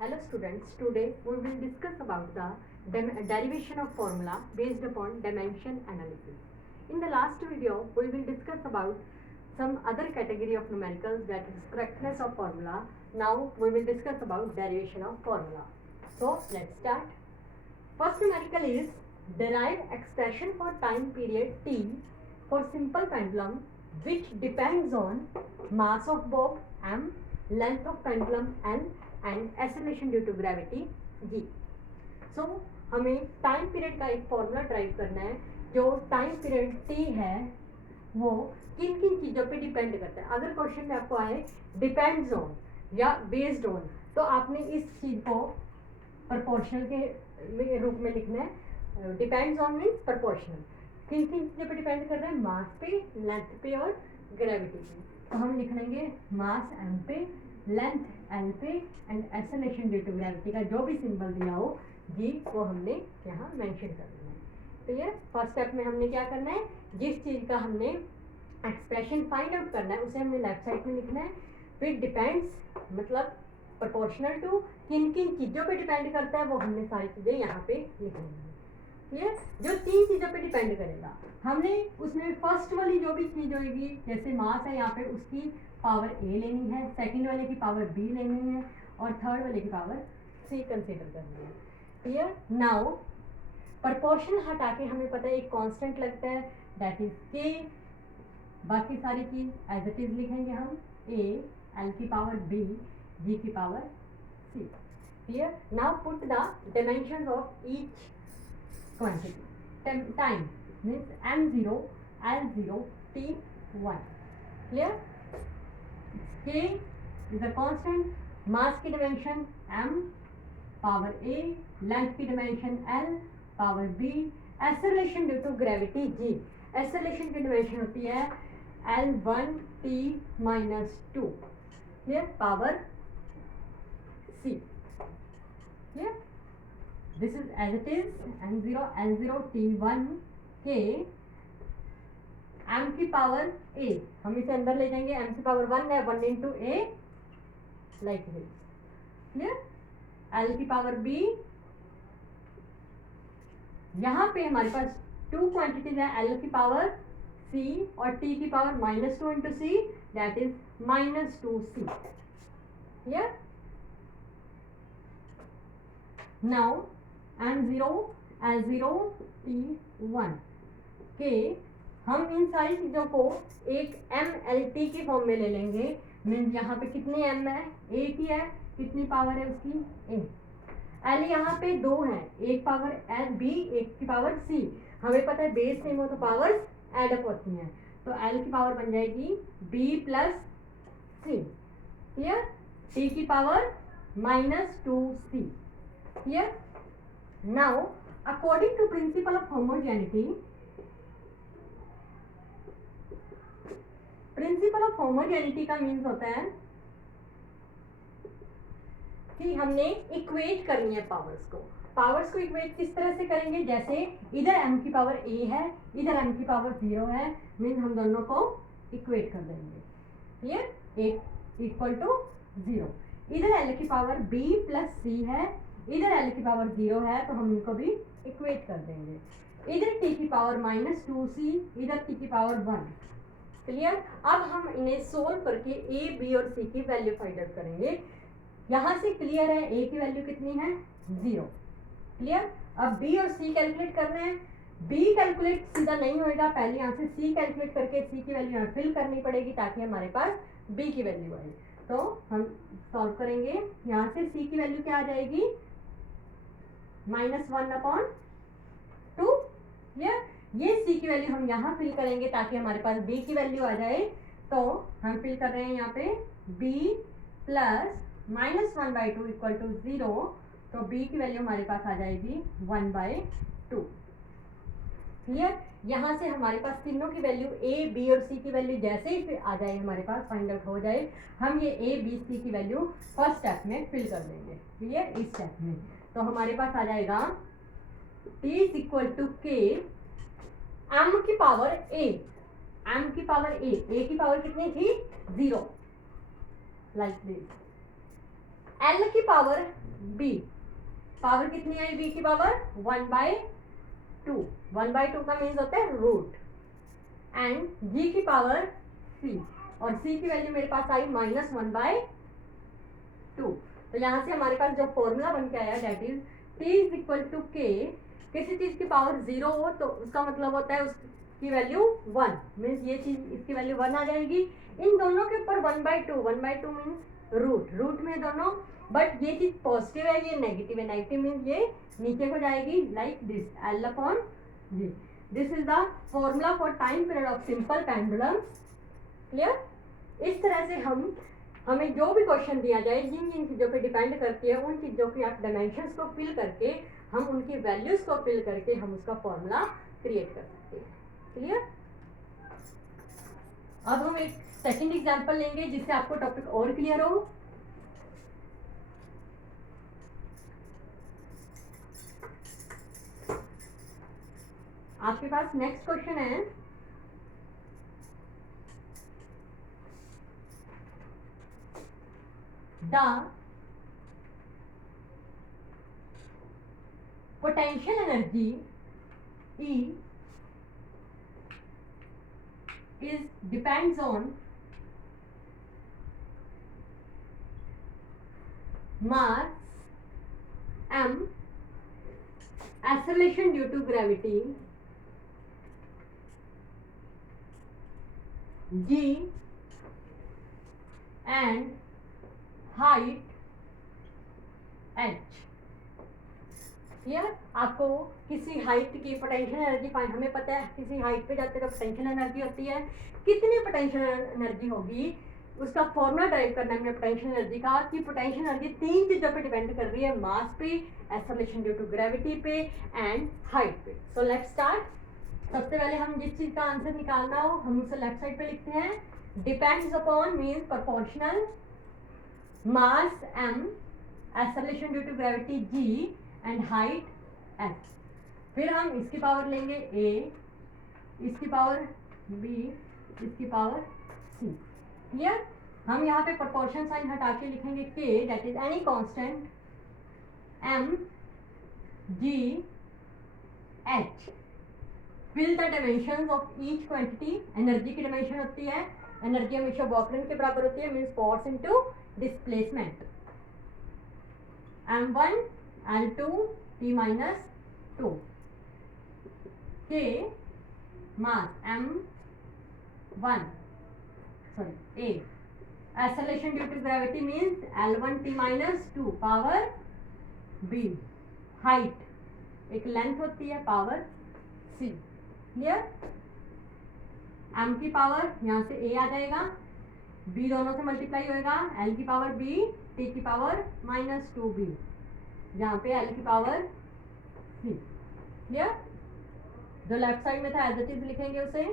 Hello students, today we will discuss about the derivation of formula based upon dimension analysis. In the last video, we will discuss about some other category of numericals, that is correctness of formula. Now we will discuss about derivation of formula. So let's start. First numerical is derive expression for time period t for simple pendulum which depends on mass of bob m, length of pendulum l and acceleration due to gravity g. So हमें time period का एक formula drive करना है. जो time period t है वो किन किन चीज़ों पे डिपेंड करता है. अगर क्वेश्चन में आपको आए डिपेंड्स ऑन या बेस्ड ऑन, तो आपने इस चीज़ को प्रोपोर्शनल के रूप में लिखना है. Depends on means proportional. किन किन चीज़ों पे डिपेंड कर रहा है? मास पे, लेंथ पे और ग्रेविटी पे. तो हम लिख लेंगे मास m पे, लेंथ एल पे and acceleration due to gravity का जो भी सिंबल दिया हो जी वो हमने यहाँ मेंशन कर देना है. तो ये फर्स्ट स्टेप में हमने क्या करना है, जिस चीज़ का हमने एक्सप्रेशन फाइंड आउट करना है उसे हमने लेफ्ट साइड में लिखना है. फिर डिपेंड्स मतलब प्रोपोर्शनल टू, किन किन चीज़ों पे डिपेंड करता है वो हमने सारी चीज़ें यहाँ पे लिखनी है. ये जो तीन चीज़ों पे डिपेंड करेगा हमने उसमें फर्स्ट वाली जो भी चीज़ होगी, जैसे मास है यहाँ पे उसकी पावर ए लेनी है, सेकंड वाले की पावर बी लेनी है और थर्ड वाले की पावर सी कंसीडर करनी है. क्लियर. नाउ प्रोपोर्शन हटा के हमें पता है एक कांस्टेंट लगता है, दैट इज के. बाकी सारी चीज एज इट इज लिखेंगे हम, ए एल की पावर बी जी की power C. Clear. Now put the dimensions of each quantity. Time means m0, l0, t1. Clear? K is a constant. Mass की dimension m, power a, length की dimension l, power b, acceleration due to gravity g. Acceleration की dimension होती है l1 t minus 2. Clear? Power c. Clear? This is as it is, m0, l0, t1, k, m की power a. हम इसे अंदर ले जाएंगे, m की पावर 1 है, 1 into a like this. Clear? l की पावर b. यहाँ पे हमारे पास टू क्वांटिटीज है, l की पावर c और t की power -2 into c, that is -2c. Clear? Now m0, l0, t1 के हम इन सारी चीज़ों को एक mlt की फॉर्म में ले लेंगे. मीन्स यहाँ पे कितनी m है, a की है, कितनी पावर है उसकी a. l यहाँ पे दो हैं, एक पावर l b, एक की पावर c. हमें पता है बेस सेम हो तो पावर्स एड अप होती हैं, तो l की पावर बन जाएगी b plus c. Clear. t की power -2c. Clear. Now, according to principle of homogeneity, principal of homogeneity का मीन्स होता है कि हमने इक्वेट करनी है पावर्स को. पावर्स को इक्वेट किस तरह से करेंगे, जैसे इधर m की पावर a है, इधर m की पावर 0 है, मीन्स हम दोनों को इक्वेट कर देंगे. क्लियर. a equal to 0. इधर l की पावर b प्लस c है, इधर l की पावर 0 है, तो हम इनको भी इक्वेट कर देंगे. इधर t की पावर -2c, इधर t की पावर 1. क्लियर. अब हम इन्हें सोल्व करके a, b और c की वैल्यू फाइंड आउट करेंगे. यहाँ से क्लियर है a की वैल्यू कितनी है 0. क्लियर. अब b और c कैलकुलेट करना है. b कैलकुलेट सीधा नहीं होएगा, पहले यहाँ से c कैलकुलेट करके c की वैल्यू यहाँ फिल करनी पड़ेगी ताकि हमारे पास b की वैल्यू आए. तो हम सॉल्व करेंगे. यहाँ से c की वैल्यू क्या आ जाएगी, -1/2. ये c की वैल्यू हम यहाँ फिल करेंगे ताकि हमारे पास b की वैल्यू आ जाए. तो हम फिल कर रहे हैं यहाँ पे b प्लस -1/2 इक्वल टू 0. तो b की वैल्यू हमारे पास आ जाएगी 1/2. क्लियर. यहाँ से हमारे पास तीनों की वैल्यू a, b और c की वैल्यू जैसे ही आ जाए हमारे पास फाइंड आउट हो जाए, हम ये a, b, c की वैल्यू फर्स्ट स्टेप में फिल कर देंगे. क्लियर. इस स्टेप में तो हमारे पास आ जाएगा t is equal to k m की पावर a. m की पावर a की पावर कितनी थी 0, लाइक दिस. l की पावर b, पावर कितनी आई b की पावर 1/2, 1/2 का मीन्स होता है रूट, एंड g की पावर c, और c की वैल्यू मेरे पास आई -1/2। तो यहाँ से हमारे पास जो फॉर्मूला बन के आया that is t is equal to k, किसी चीज की पावर 0 हो तो उसका मतलब होता है उसकी वैल्यू 1, मीन्स ये चीज इसकी वैल्यू 1 आ जाएगी। इन दोनों के ऊपर 1/2, 1/2 मीन्स रूट में दोनों, बट ये चीज पॉजिटिव है ये नेगेटिव है, नेगेटिव मीन्स ये नीचे हो जाएगी like this L/G। This is the formula for time period of simple pendulum. Clear? इस तरह से हमें जो भी क्वेश्चन दिया जाए जिन जिन चीज़ों पे डिपेंड करती है उन चीज़ों की आप डायमेंशंस को फिल करके हम उनकी वैल्यूज को फिल करके हम उसका फॉर्मूला क्रिएट कर सकते हैं। क्लियर? अब हम एक सेकंड एग्जांपल लेंगे जिससे आपको टॉपिक और क्लियर हो। आपके पास नेक्स्ट क्वेश्चन है, the potential energy E is depends on mass m, acceleration due to gravity g, and height h। Clear? आपको किसी हाइट की पोटेंशियल एनर्जी फाइंड, हमें पता है किसी हाइट पे जाते तो पोटेंशियल एनर्जी होती है, कितनी पोटेंशियल एनर्जी होगी उसका फॉर्मूला ड्राइव करना है हमने पोटेंशियल एनर्जी का, कि पोटेंशियल एनर्जी 3 चीज़ों पे डिपेंड कर रही है, मास पे, एक्सेलरेशन ड्यू टू ग्रेविटी पे एंड हाइट पे। So let's start. सबसे पहले हम जिस चीज़ का आंसर निकालना हो हम उसे लेफ्ट साइड पे लिखते हैं, depends upon means proportional, mass m, acceleration due to gravity g, and height h। फिर हम इसकी पावर लेंगे a, इसकी पावर b, इसकी पावर c। क्लियर? हम यहाँ पे प्रोपोर्शन साइन हटा के लिखेंगे k, that is any constant m g h। Fill the dimensions of each quantity. Energy की डायमेंशन होती है, एनर्जी हमेशा वॉकरन के बराबर होती है, means force into displacement. m1 l2 t minus 2 k mass m1 sorry a, acceleration due to gravity means l1 t minus 2 power b, height एक length होती है पावर c। क्लियर? m की power यहाँ से a आ जाएगा, b दोनों से multiply होएगा, l की पावर b, t की पावर -2b, जहाँ पे l की पावर c। क्लियर? जो लेफ्ट साइड में था एज इट इज लिखेंगे उसे।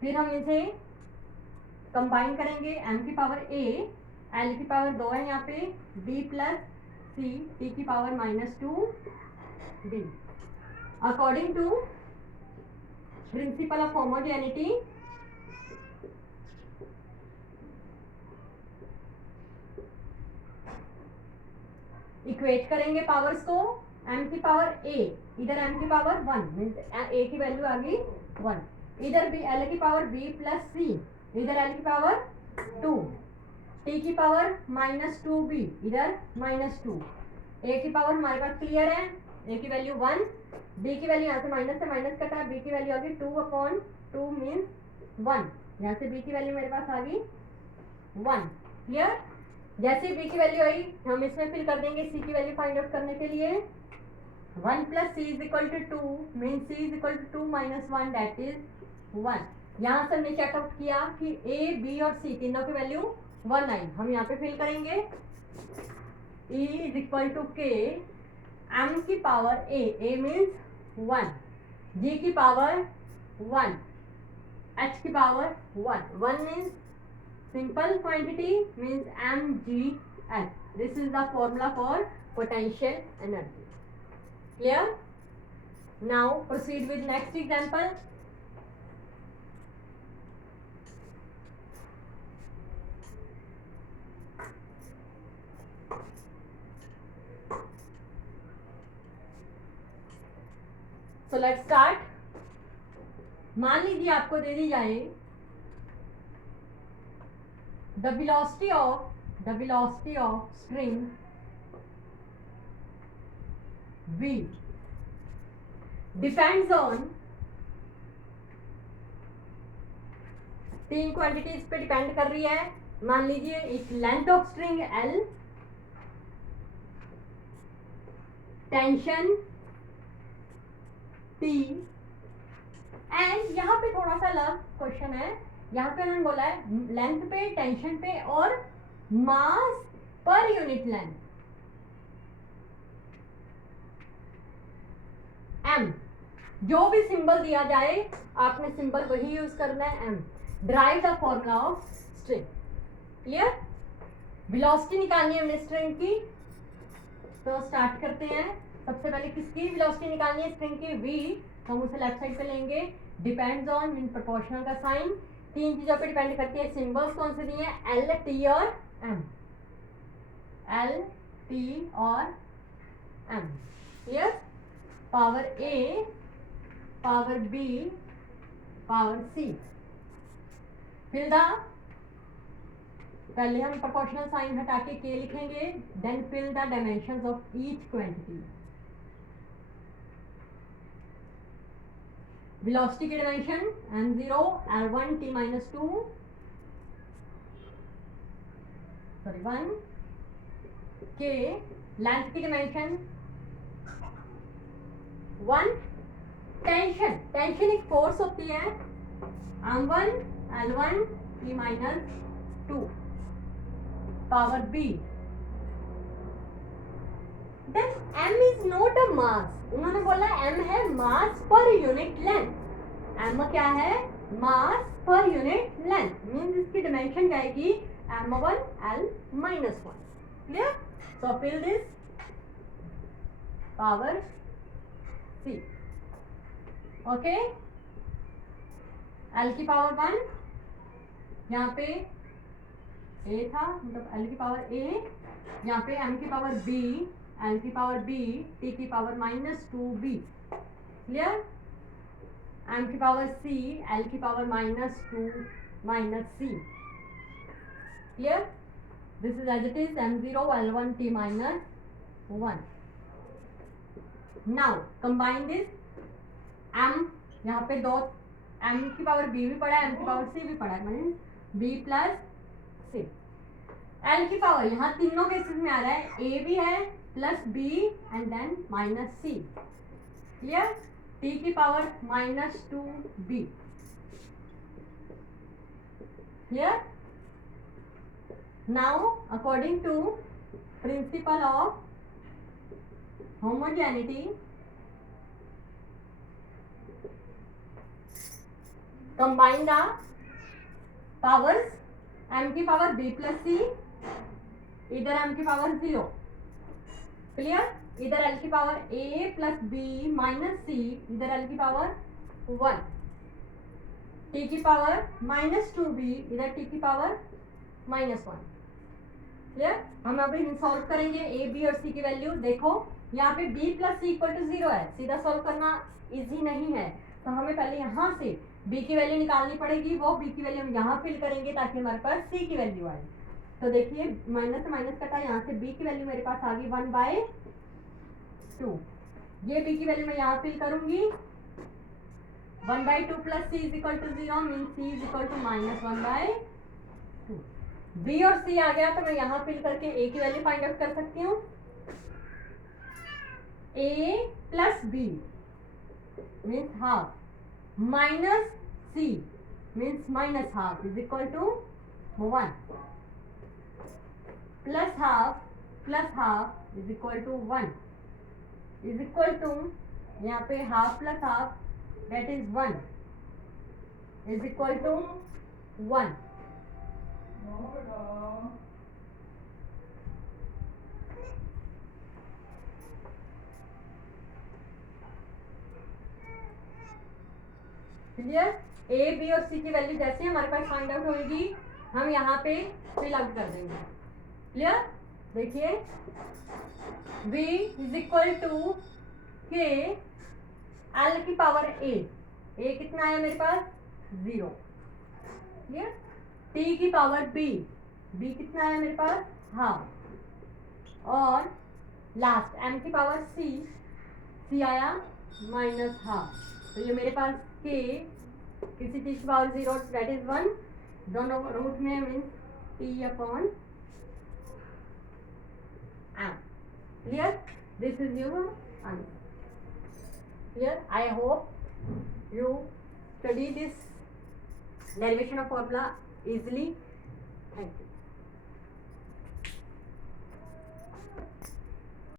फिर हम इसे कंबाइन करेंगे, m की पावर a, l की पावर 2 है यहाँ पे, b प्लस c, t की power -2b। According to principle of homogeneity equate करेंगे पावर्स को। m की पावर a, इधर m की पावर 1 मीन्स a की वैल्यू आ गई 1, इधर b l की पावर b प्लस c, इधर l की पावर 2, t की पावर -2b, इधर -2, a की पावर हमारे पास क्लियर है, a की वैल्यू 1, b की वैल्यू यहाँ से माइनस से माइनस कटा, b की वैल्यू आ गई 2/2 मीन्स 1, यहाँ से b की वैल्यू मेरे पास आ गई 1। क्लियर? जैसे b की वैल्यू आई हम इसमें फिल कर देंगे c की वैल्यू फाइंड आउट करने के लिए। 1 plus c is equal to 2 means c is equal to 2 minus 1 that is 1। यहाँ से हमने चेकआउट किया कि a b और c तीनों की वैल्यू 1 आई, हम यहाँ पे फिल करेंगे e is equal to k, m की पावर a मीन्स 1, g की पावर 1, h की power 1, 1 means simple quantity means mgh. This is the formula for potential energy. Clear? Now proceed with next example. Let's start. मान लीजिए आपको दे दी जाए the velocity of string v depends on 3 quantities पे depend कर रही है। मान लीजिए एक length of string L, tension T, and यहाँ पे थोड़ा सा अलग क्वेश्चन है। यहाँ पे उन्होंने बोला है लेंथ पे, टेंशन पे और मास पर यूनिट लेंथ m। जो भी सिंबल दिया जाए आपने सिंबल वही यूज करना है, m। Drive the formula of string. Clear? Velocity निकालनी है हमने स्ट्रिंग की, तो स्टार्ट करते हैं। सबसे पहले किसकी वेलोसिटी निकालनी है? स्ट्रिंग की v। तो हम उसे लेफ्ट साइड पे लेंगे। डिपेंड्स ऑन मीन प्रोपोर्शनल का साइन 3 चीजों पे डिपेंड करती है। सिंबल्स कौन से दिए हैं? L, T और M। L, T और M। Clear? Power A, power B, power C। फिर पहले हम प्रोपोर्शनल साइन हटा के K लिखेंगे, then fill the dimensions of each quantity. Velocity की dimension m0, L1 t-2 1 K। Length की डायमेंशन 1। टेंशन एक फोर्स होती है, m1 L1 t-2 power B। Then m is not a mass. उन्होंने बोला m है mass per unit length. m क्या है? Mass per unit length. Means इसकी डायमेंशन जाएगी m1 L-1। Clear? So fill this power C। Okay, L की power 1, यहाँ पे A था, मतलब L की पावर A, यहाँ पे M की पावर B, L की पावर B, T की पावर -2B। क्लियर? M की पावर C, L की power -2 C। Clear? This is as it is m0 L1 t-1। Now combine this. m यहाँ पे दो, m की पावर b भी पड़ा है, m की पावर c भी पड़ा है, means b plus c। l की पावर यहाँ तीनों केसेस में आ रहा है, a भी है plus b and then minus c। Clear? t की power -2b। Clear? Now according to principle of homogeneity, combine the powers। m की पावर b प्लस c, इधर m की पावर 0। क्लियर? इधर l की power a plus b minus c, इधर l की power 1। t की power -2b, इधर t की पावर -1। क्लियर? हम अभी सॉल्व करेंगे a, b और c की वैल्यू। देखो यहाँ पे b plus c equal to 0 है, सीधा सॉल्व करना इजी नहीं है, तो हमें पहले यहाँ से b की वैल्यू निकालनी पड़ेगी। वो b की वैल्यू हम यहाँ फिल करेंगे ताकि हमारे पास c की वैल्यू आए। तो देखिए माइनस से माइनस कटा, यहाँ से b की वैल्यू मेरे पास आ गई 1/2। ये b की वैल्यू मैं यहाँ फिल करूंगी, 1/2 plus c is equal to 0 mean c is equal to -1/2। b और c आ गया तो मैं यहाँ फिल करके a की वैल्यू फाइंड आउट कर सकती हूँ। a plus b means half, minus c means minus half is equal to 1। Plus half is equal to 1 is equal to, यहाँ पे half plus half that is 1 is equal to 1। Clear? A, B और C की value जैसे हमारे पास find out होगी हम यहाँ पे फिल आउट कर देंगे। क्लियर? देखिए v is equal to k L की पावर ए कितना आया मेरे पास 0, क्लियर। टी की पावर बी कितना आया मेरे पास हाफ, और लास्ट एम की पावर सी आया माइनस हाफ। तो ये मेरे पास के किसी चीज की पावर 0 दैट इज 1, दोनों रूट में means T upon M, clear. This is your answer, clear. I hope you study this derivation of formula easily. Thank you.